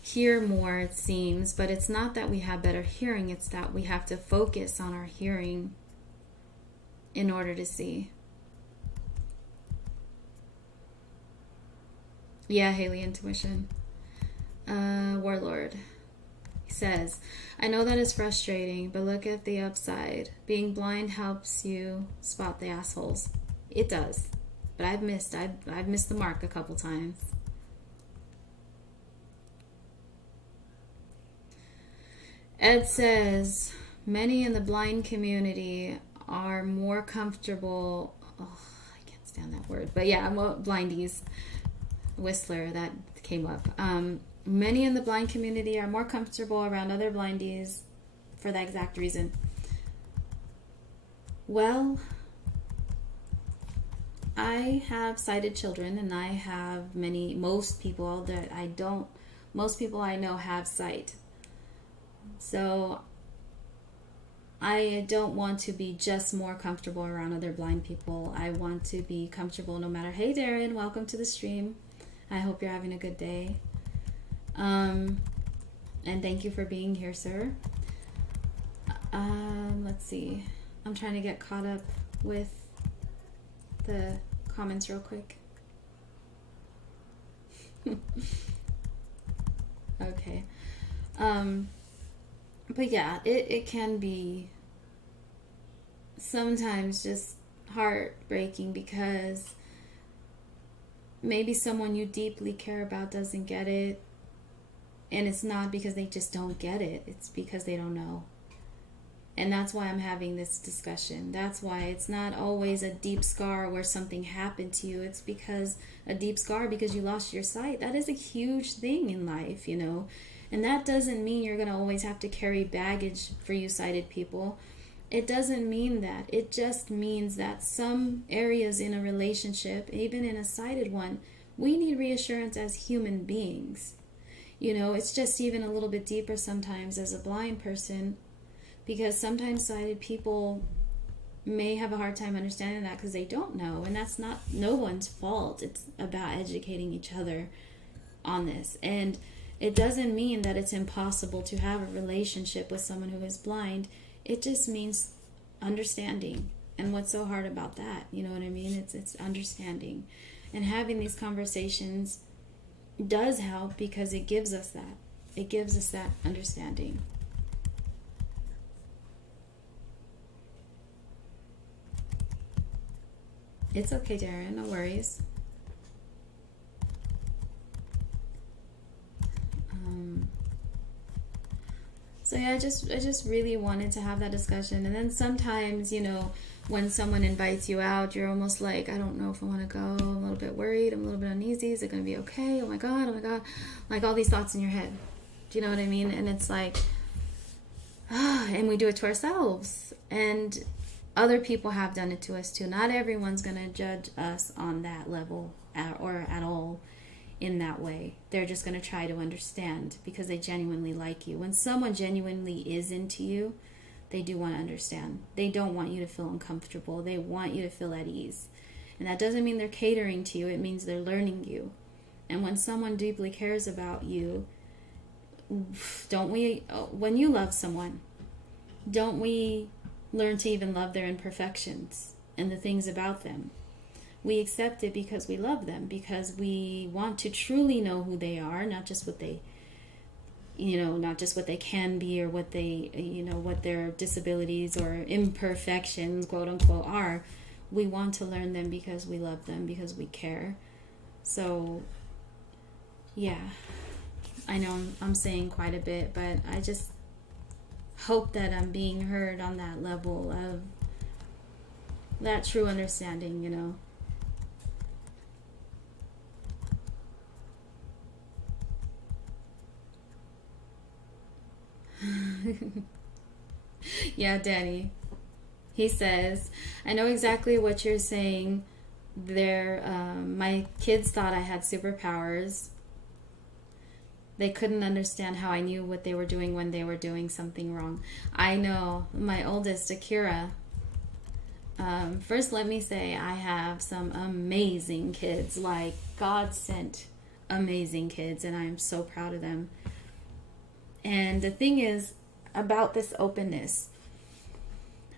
hear more, it seems, but it's not that we have better hearing. It's that we have to focus on our hearing in order to see. Yeah, Haley, intuition. Warlord says, I know that is frustrating, but look at the upside. Being blind helps you spot the assholes. It does. But I've missed the mark a couple times. Ed says, many in the blind community are more comfortable. Oh, I can't stand that word. But yeah, blindies. Whistler, that came up. Many in the blind community are more comfortable around other blindies for that exact reason. Well, I have sighted children, and I have most people I know have sight. So I don't want to be just more comfortable around other blind people. I want to be comfortable no matter. Hey Darren, welcome to the stream. I hope you're having a good day. And thank you for being here, sir. Let's see. I'm trying to get caught up with the comments real quick. Okay. But yeah, it can be sometimes just heartbreaking because maybe someone you deeply care about doesn't get it, and it's not because they just don't get it, it's because they don't know. And that's why I'm having this discussion. That's why it's not always a deep scar where something happened to you. It's because a deep scar because you lost your sight. That is a huge thing in life, you know. And that doesn't mean you're going to always have to carry baggage for you sighted people. It doesn't mean that. It just means that some areas in a relationship, even in a sighted one, we need reassurance as human beings. You know, it's just even a little bit deeper sometimes as a blind person, because sometimes sighted people may have a hard time understanding that because they don't know, and that's not no one's fault. It's about educating each other on this. And it doesn't mean that it's impossible to have a relationship with someone who is blind. It just means understanding. And what's so hard about that? You know what I mean? It's understanding. And having these conversations does help because it gives us that. It gives us that understanding. It's okay, Darren. No worries. So yeah, I just really wanted to have that discussion. And then sometimes, you know, when someone invites you out, you're almost like, I don't know if I want to go. I'm a little bit worried. I'm a little bit uneasy. Is it going to be okay? Oh my God. Oh my God. Like all these thoughts in your head. Do you know what I mean? And it's like, and we do it to ourselves. And other people have done it to us too. Not everyone's going to judge us on that level or at all in that way. They're just going to try to understand because they genuinely like you. When someone genuinely is into you, they do want to understand. They don't want you to feel uncomfortable. They want you to feel at ease. And that doesn't mean they're catering to you. It means they're learning you. And when someone deeply cares about you, when you love someone, don't we learn to even love their imperfections and the things about them? We accept it because we love them, because we want to truly know who they are, not just what they, not just what they can be or what they, what their disabilities or imperfections, quote unquote, are. We want to learn them because we love them, because we care. So, yeah, I know I'm saying quite a bit, but I just hope that I'm being heard on that level of that true understanding, Yeah, Danny. He says, I know exactly what you're saying. My kids thought I had superpowers. They couldn't understand how I knew what they were doing when they were doing something wrong. I know. My oldest, Akira. First, let me say I have some amazing kids. Like, God sent amazing kids, and I'm so proud of them. And the thing is about this openness.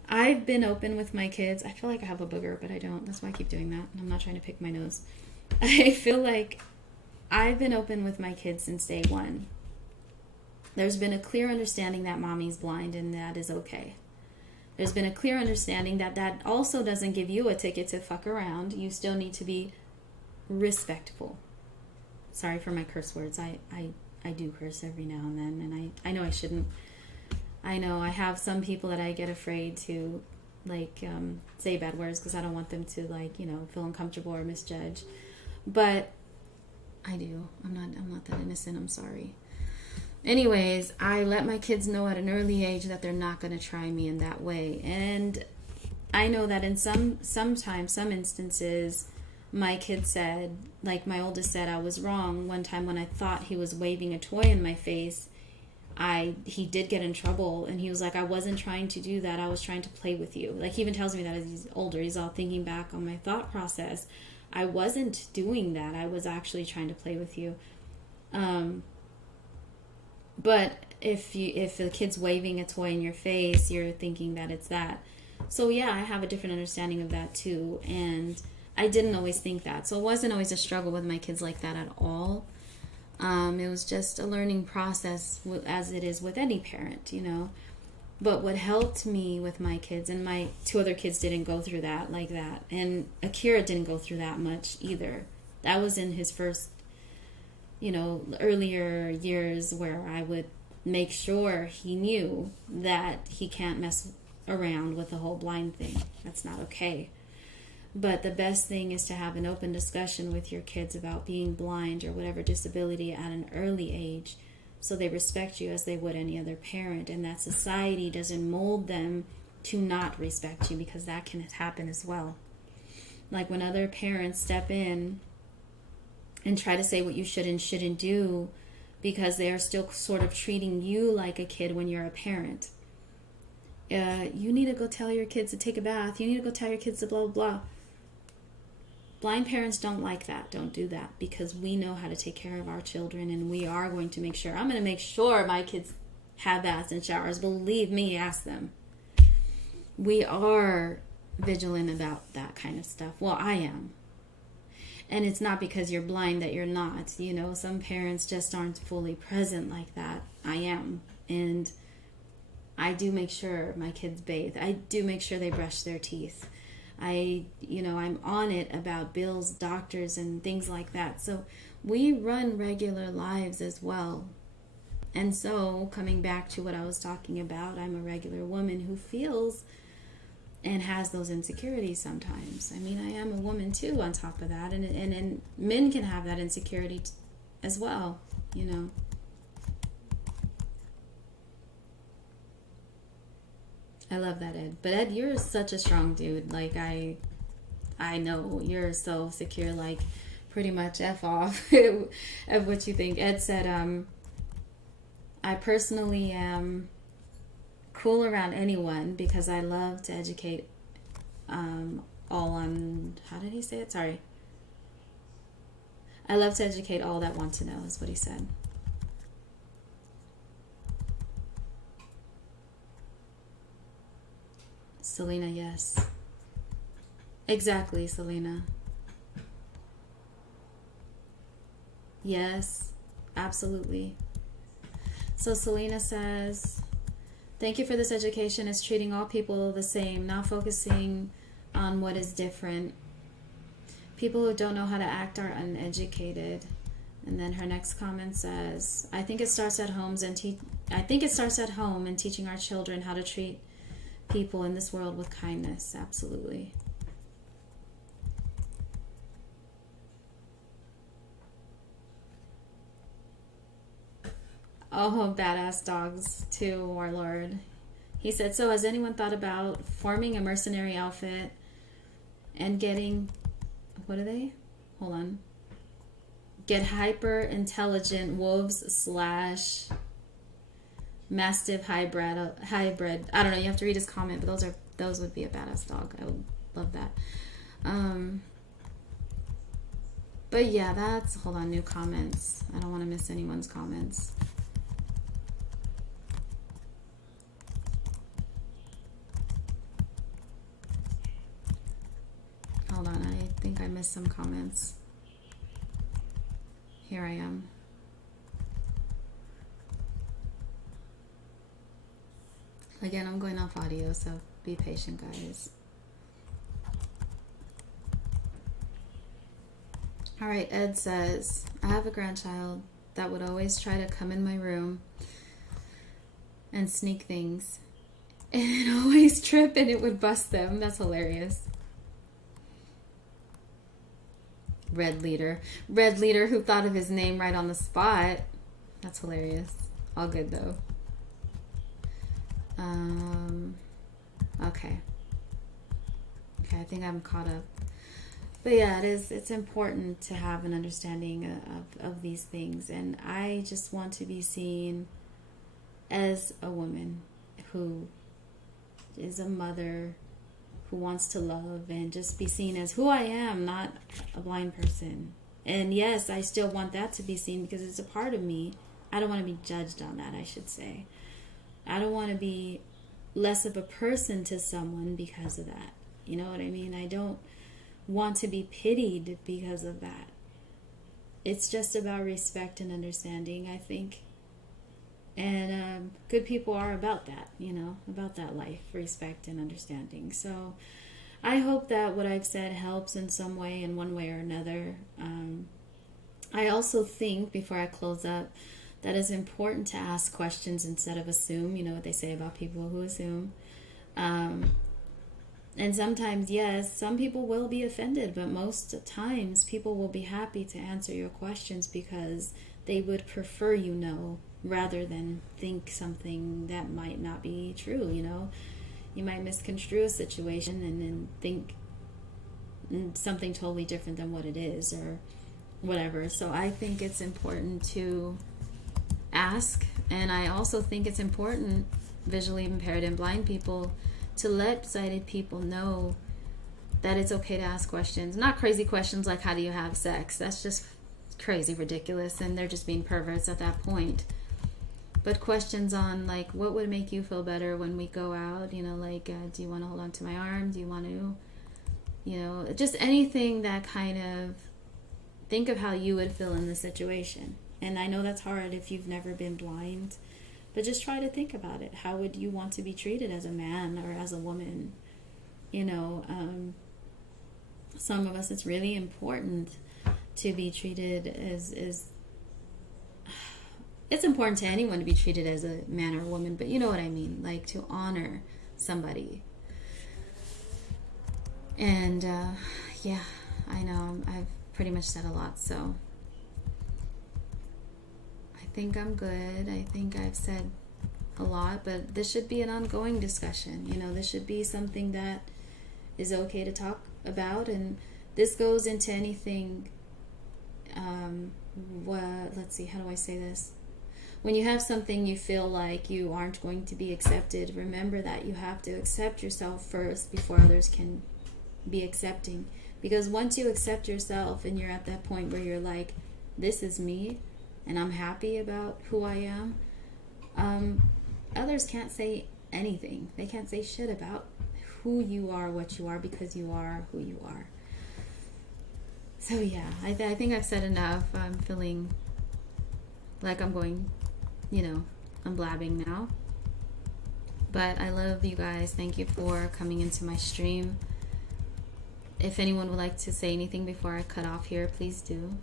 I've been open with my kids. I feel like I have a booger, but I don't. That's why I keep doing that. And I'm not trying to pick my nose. I feel like I've been open with my kids since day one. There's been a clear understanding that mommy's blind and that is okay. There's been a clear understanding that that also doesn't give you a ticket to fuck around. You still need to be respectful. Sorry for my curse words. I do curse every now and then, and I know I shouldn't. I know I have some people that I get afraid to say bad words because I don't want them to feel uncomfortable or misjudge. But I do. I'm not that innocent. I'm sorry. Anyways, I let my kids know at an early age that they're not going to try me in that way. And I know that in some instances, my kid said, like my oldest said, I was wrong. One time when I thought he was waving a toy in my face, he did get in trouble, and he was like, I wasn't trying to do that. I was trying to play with you. Like, he even tells me that as he's older. He's all thinking back on my thought process. I wasn't doing that. I was actually trying to play with you. But if the kid's waving a toy in your face, you're thinking that it's that. So yeah, I have a different understanding of that too. And I didn't always think that. So it wasn't always a struggle with my kids like that at all. It was just a learning process, as it is with any parent, But what helped me with my kids, and my two other kids didn't go through that like that. And Akira didn't go through that much either. That was in his first, earlier years, where I would make sure he knew that he can't mess around with the whole blind thing. That's not okay. But the best thing is to have an open discussion with your kids about being blind or whatever disability at an early age, so they respect you as they would any other parent, and that society doesn't mold them to not respect you, because that can happen as well. Like when other parents step in and try to say what you should and shouldn't do because they are still sort of treating you like a kid when you're a parent. You need to go tell your kids to take a bath. You need to go tell your kids to blah, blah, blah. Blind parents don't like that. Don't do that, because we know how to take care of our children, and we are going to make sure. I'm going to make sure my kids have baths and showers. Believe me, ask them. We are vigilant about that kind of stuff. Well, I am. And it's not because you're blind that you're not. Some parents just aren't fully present like that. I am. And I do make sure my kids bathe. I do make sure they brush their teeth. I'm on it about bills, doctors, and things like that. So we run regular lives as well. And so, coming back to what I was talking about, I'm a regular woman who feels and has those insecurities sometimes. I mean, I am a woman too on top of that. And men can have that insecurity as well, I love that, Ed. But Ed, you're such a strong dude. Like, I know you're so secure, like, pretty much F off of what you think. Ed said, I personally am cool around anyone because I love to educate all on, how did he say it? Sorry. I love to educate all that want to know, is what he said. Selena, yes. Exactly, Selena. Yes, absolutely. So Selena says, thank you for this education. It's treating all people the same, not focusing on what is different. People who don't know how to act are uneducated. And then her next comment says, I think it starts at home and teaching our children how to treat people in this world with kindness. Absolutely. Oh, badass dogs too, Warlord. He said, so has anyone thought about forming a mercenary outfit and getting, what are they? Hold on. Get hyper intelligent wolves / Mastiff hybrid. I don't know, you have to read his comment, but those would be a badass dog. I would love that. But yeah, hold on, new comments. I don't want to miss anyone's comments. Hold on, I think I missed some comments. Here I am. Again, I'm going off audio, so be patient, guys. All right, Ed says, I have a grandchild that would always try to come in my room and sneak things and always trip and it would bust them. That's hilarious. Red leader who thought of his name right on the spot. That's hilarious. All good though. Okay, I think I'm caught up. But yeah, it's important to have an understanding of these things, and I just want to be seen as a woman who is a mother who wants to love, and just be seen as who I am, not a blind person. And yes, I still want that to be seen because it's a part of me. I don't want to be judged on that, I should say. I don't want to be less of a person to someone because of that. You know what I mean? I don't want to be pitied because of that. It's just about respect and understanding, I think. And good people are about that, about that life, respect and understanding. So I hope that what I've said helps in some way, in one way or another. I also think, before I close up, that it's important to ask questions instead of assume. You know what they say about people who assume. And sometimes, yes, some people will be offended, but most times people will be happy to answer your questions because they would prefer you know rather than think something that might not be true, you know. You might misconstrue a situation and then think something totally different than what it is or whatever. So I think it's important to ask, and I also think it's important, visually impaired and blind people, to let sighted people know that it's okay to ask questions. Not crazy questions like how do you have sex? That's just crazy ridiculous, and they're just being perverts at that point. But questions on like, what would make you feel better when we go out? You know, like, do you want to hold on to my arm? Do you want to, you know, just anything that kind of, think of how you would feel in the situation. And I know that's hard if you've never been blind, but just try to think about it. How would you want to be treated as a man or as a woman? You know, some of us, it's really important to be treated as it's important to anyone to be treated as a man or a woman, but you know what I mean, like to honor somebody. And yeah, I know I've pretty much said a lot, so I think I'm good. I think I've said a lot, but this should be an ongoing discussion. You know, this should be something that is okay to talk about, and this goes into anything. Let's see, how do I say this? When you have something you feel like you aren't going to be accepted, remember that you have to accept yourself first before others can be accepting. Because once you accept yourself and you're at that point where you're like, this is me and I'm happy about who I am, others can't say anything. They can't say shit about who you are, what you are, because you are who you are. So yeah, I think I've said enough. I'm feeling like I'm going, you know, I'm blabbing now. But I love you guys. Thank you for coming into my stream. If anyone would like to say anything before I cut off here, please do.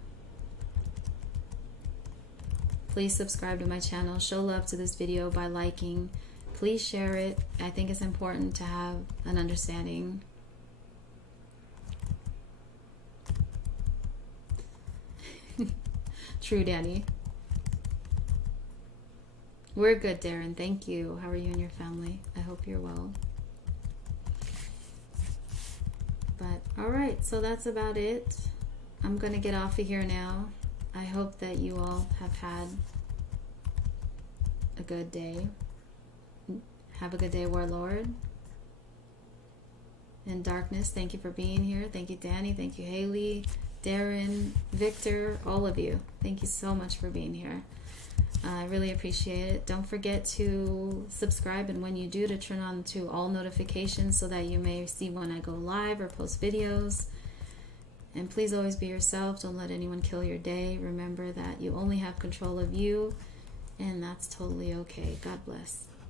Please subscribe to my channel. Show love to this video by liking. Please share it. I think it's important to have an understanding. True, Danny. We're good, Darren. Thank you. How are you and your family? I hope you're well. But alright, so that's about it. I'm gonna get off of here now. I hope that you all have had a good day. Have a good day, Warlord. And Darkness, thank you for being here. Thank you, Danny. Thank you, Haley, Darren, Victor, all of you. Thank you so much for being here. I really appreciate it. Don't forget to subscribe, and when you do, to turn on to all notifications so that you may see when I go live or post videos. And please always be yourself. Don't let anyone kill your day. Remember that you only have control of you, and that's totally okay. God bless.